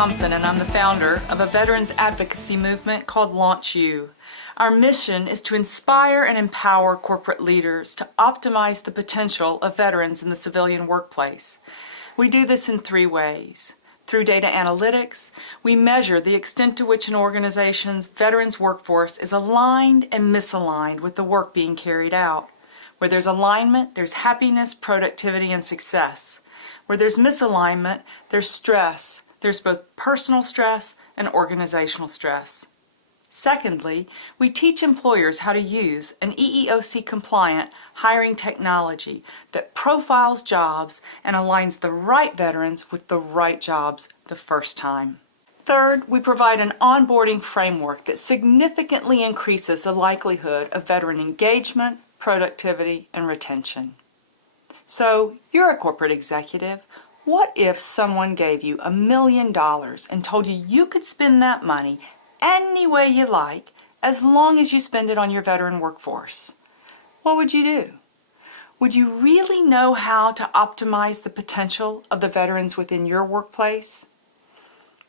Thompson, and I'm the founder of a veterans advocacy movement called Launch You. Our mission is to inspire and empower corporate leaders to optimize the potential of veterans in the civilian workplace. We do this in three ways. Through data analytics, we measure the extent to which an organization's veterans workforce is aligned and misaligned with the work being carried out. Where there's alignment, there's happiness, productivity, and success. Where there's misalignment, there's stress. There's both personal stress and organizational stress. Secondly, we teach employers how to use an EEOC-compliant hiring technology that profiles jobs and aligns the right veterans with the right jobs the first time. Third, we provide an onboarding framework that significantly increases the likelihood of veteran engagement, productivity, and retention. So, you're a corporate executive. What if someone gave you $1 million and told you you could spend that money any way you like as long as you spend it on your veteran workforce? What would you do? Would you really know how to optimize the potential of the veterans within your workplace?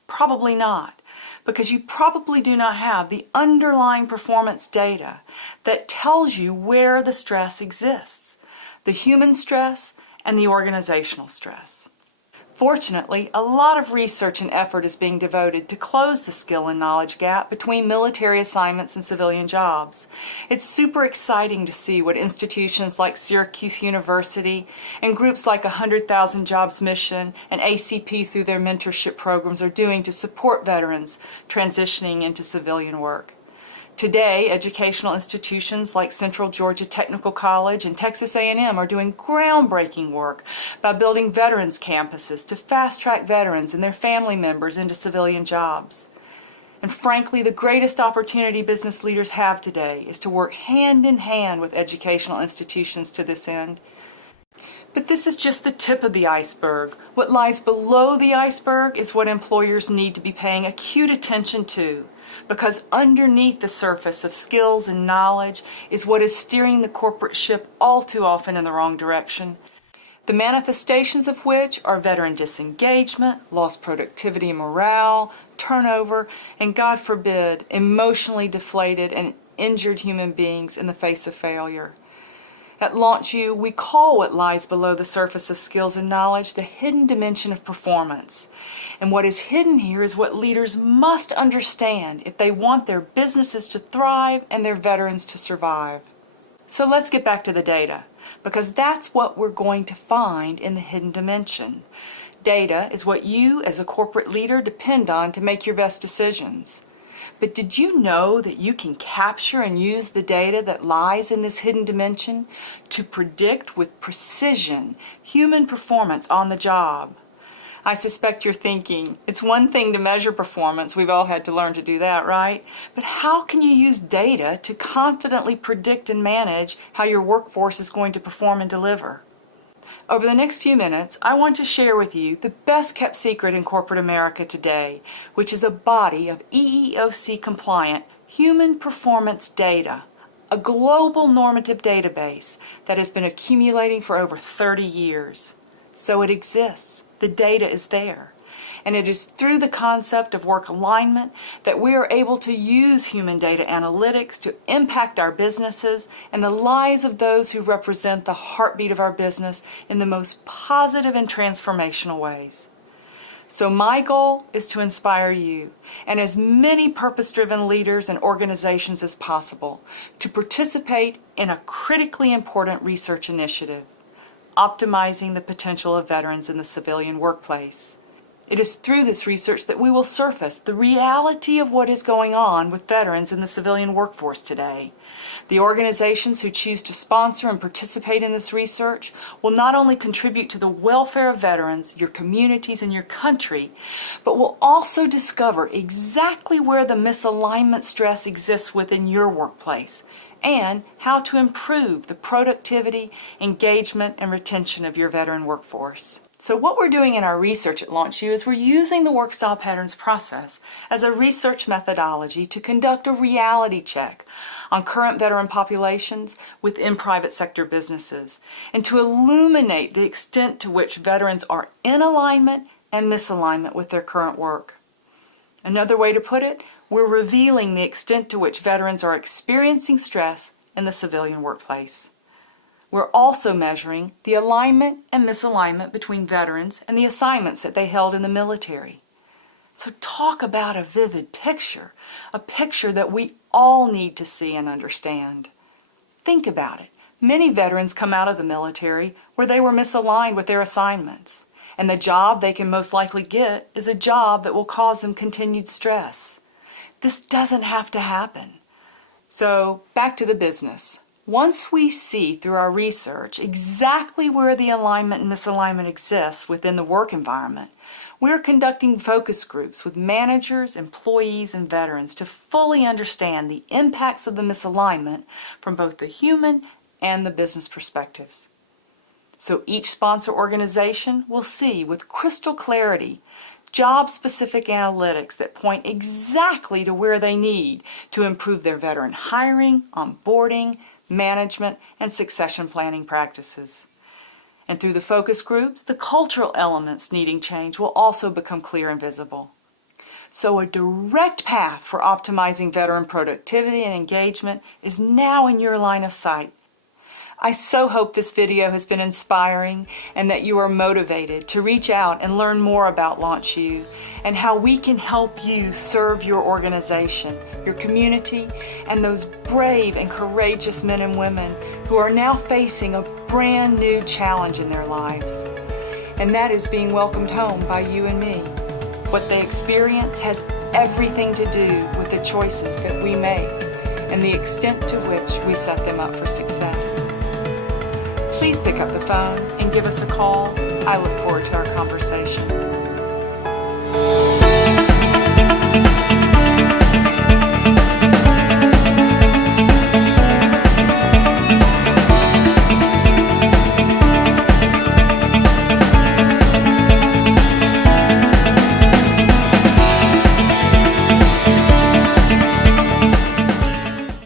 Probably not, because you probably do not have the underlying performance data that tells you where the stress exists, the human stress and the organizational stress. Fortunately, a lot of research and effort is being devoted to close the skill and knowledge gap between military assignments and civilian jobs. It's super exciting to see what institutions like Syracuse University and groups like 100,000 Jobs Mission and ACP through their mentorship programs are doing to support veterans transitioning into civilian work. Today, educational institutions like Central Georgia Technical College and Texas A&M are doing groundbreaking work by building veterans campuses to fast-track veterans and their family members into civilian jobs. And frankly, the greatest opportunity business leaders have today is to work hand in hand with educational institutions to this end. But this is just the tip of the iceberg. What lies below the iceberg is what employers need to be paying acute attention to, because underneath the surface of skills and knowledge is what is steering the corporate ship all too often in the wrong direction. The manifestations of which are veteran disengagement, lost productivity and morale, turnover, and God forbid, emotionally deflated and injured human beings in the face of failure. At Launch You, we call what lies below the surface of skills and knowledge the hidden dimension of performance. And what is hidden here is what leaders must understand if they want their businesses to thrive and their veterans to survive. So let's get back to the data, because that's what we're going to find in the hidden dimension. Data is what you as a corporate leader depend on to make your best decisions. But did you know that you can capture and use the data that lies in this hidden dimension to predict with precision human performance on the job? I suspect you're thinking, it's one thing to measure performance, we've all had to learn to do that, right? But how can you use data to confidently predict and manage how your workforce is going to perform and deliver? Over the next few minutes, I want to share with you the best kept secret in corporate America today, which is a body of EEOC-compliant human performance data, a global normative database that has been accumulating for over 30 years. So it exists. The data is there. And it is through the concept of work alignment that we are able to use human data analytics to impact our businesses and the lives of those who represent the heartbeat of our business in the most positive and transformational ways. So my goal is to inspire you and as many purpose-driven leaders and organizations as possible to participate in a critically important research initiative, optimizing the potential of veterans in the civilian workplace. It is through this research that we will surface the reality of what is going on with veterans in the civilian workforce today. The organizations who choose to sponsor and participate in this research will not only contribute to the welfare of veterans, your communities, and your country, but will also discover exactly where the misalignment stress exists within your workplace and how to improve the productivity, engagement, and retention of your veteran workforce. So what we're doing in our research at Launch You is we're using the work style patterns process as a research methodology to conduct a reality check on current veteran populations within private sector businesses and to illuminate the extent to which veterans are in alignment and misalignment with their current work. Another way to put it, we're revealing the extent to which veterans are experiencing stress in the civilian workplace. We're also measuring the alignment and misalignment between veterans and the assignments that they held in the military. So talk about a vivid picture, a picture that we all need to see and understand. Think about it. Many veterans come out of the military where they were misaligned with their assignments, and the job they can most likely get is a job that will cause them continued stress. This doesn't have to happen. So back to the business. Once we see through our research exactly where the alignment and misalignment exists within the work environment, we're conducting focus groups with managers, employees, and veterans to fully understand the impacts of the misalignment from both the human and the business perspectives. So each sponsor organization will see with crystal clarity job-specific analytics that point exactly to where they need to improve their veteran hiring, onboarding, management, and succession planning practices. And through the focus groups, the cultural elements needing change will also become clear and visible. So a direct path for optimizing veteran productivity and engagement is now in your line of sight. I so hope this video has been inspiring and that you are motivated to reach out and learn more about LaunchU and how we can help you serve your organization, your community, and those brave and courageous men and women who are now facing a brand new challenge in their lives. And that is being welcomed home by you and me. What they experience has everything to do with the choices that we make and the extent to which we set them up for success. Please pick up the phone and give us a call. I look forward to our conversation.